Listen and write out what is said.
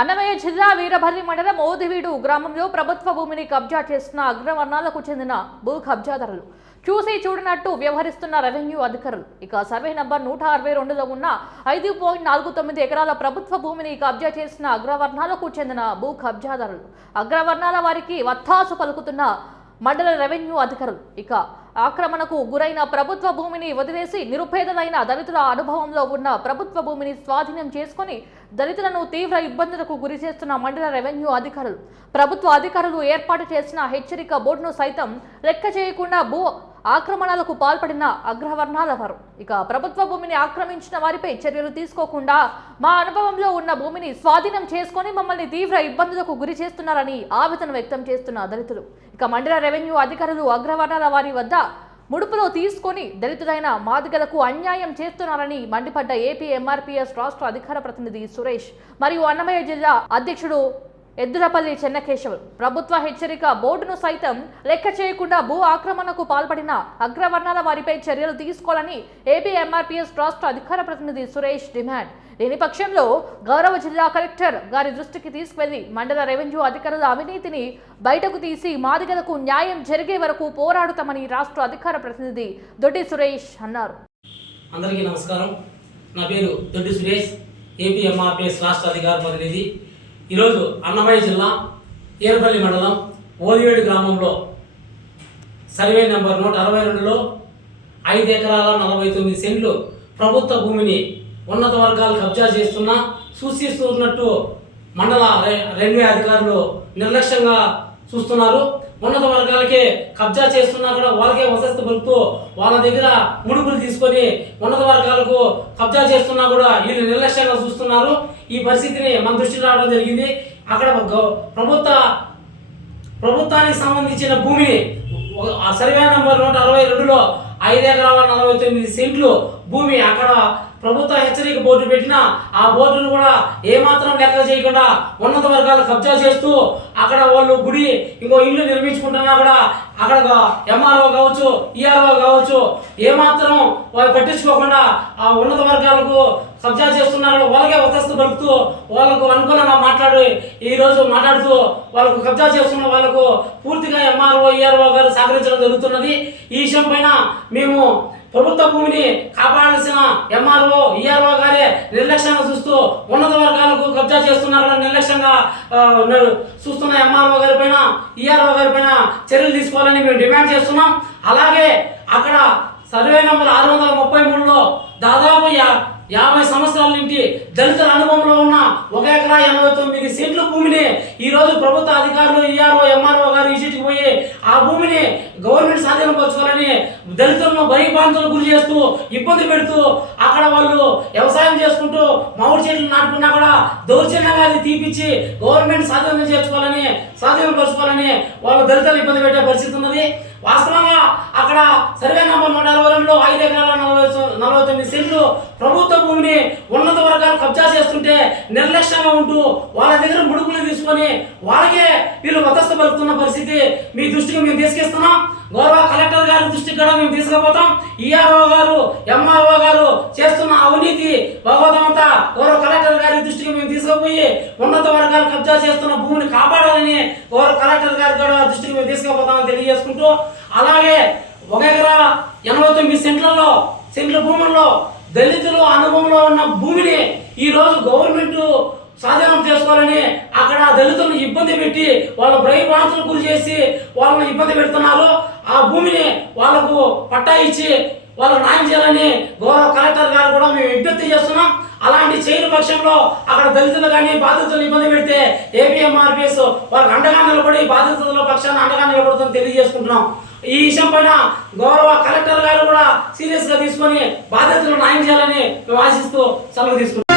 అన్నమయ్య జిల్లా వీరభద్రి మండలం ఓదివీడు గ్రామంలో ప్రభుత్వ భూమిని కబ్జా చేస్తున్న అగ్రవర్ణాలకు చెందిన భూ కబ్జాదారులు. చూసి చూడనట్టు వ్యవహరిస్తున్న రెవెన్యూ అధికారులు. ఇక సర్వే నంబర్ నూట అరవై రెండులో ఉన్న ఐదు పాయింట్ నాలుగు తొమ్మిది ఎకరాల ప్రభుత్వ భూమిని కబ్జా చేసిన అగ్రవర్ణాలకు చెందిన భూ కబ్జాదారులు. అగ్రవర్ణాల వారికి వత్తాసు పలుకుతున్న మండల రెవెన్యూ అధికారులు. ఇక ఆక్రమణకు గురైన ప్రభుత్వ భూమిని వదిలేసి నిరుపేదలైన దళితుల అనుభవంలో ఉన్న ప్రభుత్వ భూమిని స్వాధీనం చేసుకుని దళితులను తీవ్ర ఇబ్బందులకు గురి చేస్తున్న మండల రెవెన్యూ అధికారులు. ప్రభుత్వ అధికారులు ఏర్పాటు చేసిన హెచ్చరిక బోర్డును సైతం లెక్క చేయకుండా భూ ఆక్రమణలకు పాల్పడిన అగ్రవర్ణాల వారు ఇక ప్రభుత్వ భూమిని ఆక్రమించిన వారిపై చర్యలు తీసుకోకుండా మా అనుభవంలో ఉన్న భూమిని స్వాధీనం చేసుకొని మమ్మల్ని తీవ్ర ఇబ్బందులకు గురి చేస్తున్నారని ఆవేదన వ్యక్తం చేస్తున్న దళితులు. ఇక మండల రెవెన్యూ అధికారులు అగ్రవర్ణాల వారి వద్ద ముడుపులో తీసుకొని దళితులైన మాదిగలకు అన్యాయం చేస్తున్నారని మండిపడ్డ ఏపీ ఎంఆర్పీఎస్ రాష్ట్ర అధికార ప్రతినిధి సురేష్ మరియు అన్నమయ్య జిల్లా అధ్యక్షుడు ఎద్దులపల్లి చెన్నకేశవ్ ప్రభుత్వ హెచ్చరిక బోర్డును సైతం లెక్క చేయకుండా భూ ఆక్రమణకు పాల్పడిన అగ్రవర్ణాల వారిపై చర్యలు తీసుకోవాలని ఏపీ ఎంఆర్పీఎస్ రాష్ట్ర అధికార ప్రతినిధి సురేష్ డిమాండ్. దీని పక్షంలో గౌరవ జిల్లా కలెక్టర్ గారి దృష్టికి తీసుకువెళ్ళి మండల రెవెన్యూ అధికారుల అవినీతిని బయటకు తీసి మాదిగలకు న్యాయం జరిగే వరకు పోరాడుతామని రాష్ట్ర అధికార ప్రతినిధి దొడ్డి సురేష్ అన్నారు. అందరికీ నమస్కారం. నా పేరు దొడ్డి సురేష్ ఏపీ ఎంఆర్పీఎస్ రాష్ట్ర అధికార ప్రతినిధి. ఈరోజు అన్నమయ్య జిల్లా ఏర్పల్లి మండలం ఓదివేడు గ్రామంలో సర్వే నెంబర్ నూట అరవై రెండులో ఐదు ఎకరాల నలభై తొమ్మిది సెంట్లు ప్రభుత్వ భూమిని ఉన్నత వర్గాలు కబ్జా చేస్తున్నా సూచిస్తున్నట్టు మండల రె- రెవెన్యూ అధికారులు నిర్లక్ష్యంగా చూస్తున్నారు. ఉన్నత వర్గాలకే కబ్జా చేస్తున్నా కూడా వాళ్ళకే వసతి పలుకుతూ వాళ్ళ దగ్గర ముడుపులు తీసుకొని ఉన్నత వర్గాలకు కబ్జా చేస్తున్నా కూడా వీళ్ళు నిర్లక్ష్యంగా చూస్తున్నారు. ఈ పరిస్థితిని మన దృష్టిలో రావడం జరిగింది. అక్కడ ప్రభుత్వ ప్రభుత్వానికి సంబంధించిన భూమిని సర్వే నంబర్ నూట అరవై రెండులో ఐదు ఎకరాల నలభై తొమ్మిది సెంట్లు భూమి అక్కడ ప్రభుత్వ హెచ్చరిక బోర్డు పెట్టిన ఆ బోర్డును కూడా ఏమాత్రం లెక్క చేయకుండా ఉన్నత వర్గాలు కబ్జా చేస్తూ అక్కడ వాళ్ళు గుడి ఇంకో ఇల్లు నిర్మించుకుంటున్నా కూడా అక్కడ ఎంఆర్ఓ కావచ్చు ఈఆర్ఓ కావచ్చు ఏమాత్రం వాళ్ళు పట్టించుకోకుండా ఆ ఉన్నత వర్గాలకు కబ్జా చేస్తున్నారు వాళ్ళకే వతస్తు పలుకుతూ వాళ్ళకు అనుకూలంగా మాట్లాడి ఈ రోజు మాట్లాడుతూ వాళ్ళకు కబ్జా చేస్తున్న వాళ్ళకు పూర్తిగా ఎంఆర్ఓ ఈఆర్ఓ గారు సహకరించడం జరుగుతున్నది. ఈ విషయం పైన మేము ప్రభుత్వ భూమిని కాపాడ ఎంఆర్ఓ ఈఆర్ఓ గారే నిర్లక్ష్యంగా చూస్తూ ఉన్నత వర్గాలకు కబ్జా చేస్తున్నారు నిర్లక్ష్యంగా చూస్తున్న ఎంఆర్ఓ గారి పైన ఈఆర్ఓ గారి పైన చర్యలు తీసుకోవాలని మేము డిమాండ్ చేస్తున్నాం. అలాగే అక్కడ సర్వే నెంబర్ ఆరు వందల ముప్పై మూడులో దాదాపు యాభై సంవత్సరాల నుండి దళితుల అనుభవంలో ఉన్న ఒక ఎకరా ఎనభై తొమ్మిది సెంట్ల భూమిని ఈరోజు ప్రభుత్వ అధికారులు ఈఆర్ఓ ఎంఆర్ఓ గారు విజిట్కి పోయి ఆ భూమిని గవర్నమెంట్ స్వాధీనపరచుకోవాలని దళితులను భయభ్రాంతులకు గురి చేస్తూ ఇబ్బంది పెడుతూ అక్కడ వాళ్ళు వ్యవసాయం చేసుకుంటూ మామిడి చెట్లు నాటుకున్నా కూడా దౌర్జన్యంగా అది తీపిచ్చి గవర్నమెంట్ స్వాధీనం చేసుకోవాలని స్వాధీనపరచుకోవాలని వాళ్ళు దళితులు ఇబ్బంది పెట్టే పరిస్థితి ఉన్నది. వాస్తవంగా అక్కడ సర్వే నంబర్ నూట అరవై రెండులో ఐదు ఎకరాల నలభై తొమ్మిది సెంట్లు ప్రభుత్వ భూమిని ఉన్నత వర్గాలు కబ్జా చేస్తుంటే నిర్లక్ష్యంగా ఉంటూ వాళ్ళ దగ్గర ముడుగులు తీసుకొని వాళ్ళకే వీళ్ళు మతస్థ పలుకుతున్న పరిస్థితి మీ దృష్టికి మేము తీసుకెస్తున్నాం గౌరవ కలెక్టర్ గారి దృష్టికి కూడా మేము తీసుకుపోతాం. ఈఆర్ఓ గారు ఎంఆర్ఓ గారు చేస్తున్న అవినీతి భగవతమంతా గౌరవ కలెక్టర్ గారి దృష్టికి మేము తీసుకుపోయి ఉన్నత వర్గాలు కబ్జా చేస్తున్న భూమిని కాపాడాలని గౌరవ కలెక్టర్ గారి కూడా దృష్టికి మేము తీసుకుపోతామని తెలియజేసుకుంటూ అలాగే ఒక ఎకరా ఎనభై తొమ్మిది సెంట్లలో సెంట్ల భూముల్లో దళితులు అనుభవంలో ఉన్న భూమిని ఈరోజు గవర్నమెంట్ స్వాధీనం చేసుకోవాలని అక్కడ దళితులను ఇబ్బంది పెట్టి వాళ్ళ భయభ్రాంతులకు గురి చేసి వాళ్ళని ఇబ్బంది పెడుతున్నారు. ఆ భూమిని వాళ్ళకు పట్టా ఇచ్చి వాళ్ళకు న్యాయం చేయాలని గౌరవ కలెక్టర్ గారు కూడా మేము విజ్ఞప్తి చేస్తున్నాం. అలాంటి చేయని పక్షంలో అక్కడ దళితులు కానీ బాధితులు ఇబ్బంది పెడితే ఏపీఎంఆర్పిఎస్ వాళ్ళకి అండగా నిలబడి బాధితుల పక్షాన్ని అండగా నిలబడుతుందని తెలియజేసుకుంటున్నాం. ఈ విషయం పైన గౌరవ కలెక్టర్ గారు కూడా సీరియస్గా తీసుకొని బాధ్యతలు న్యాయం చేయాలని మేము ఆశిస్తూ సెలవు తీసుకుంటాం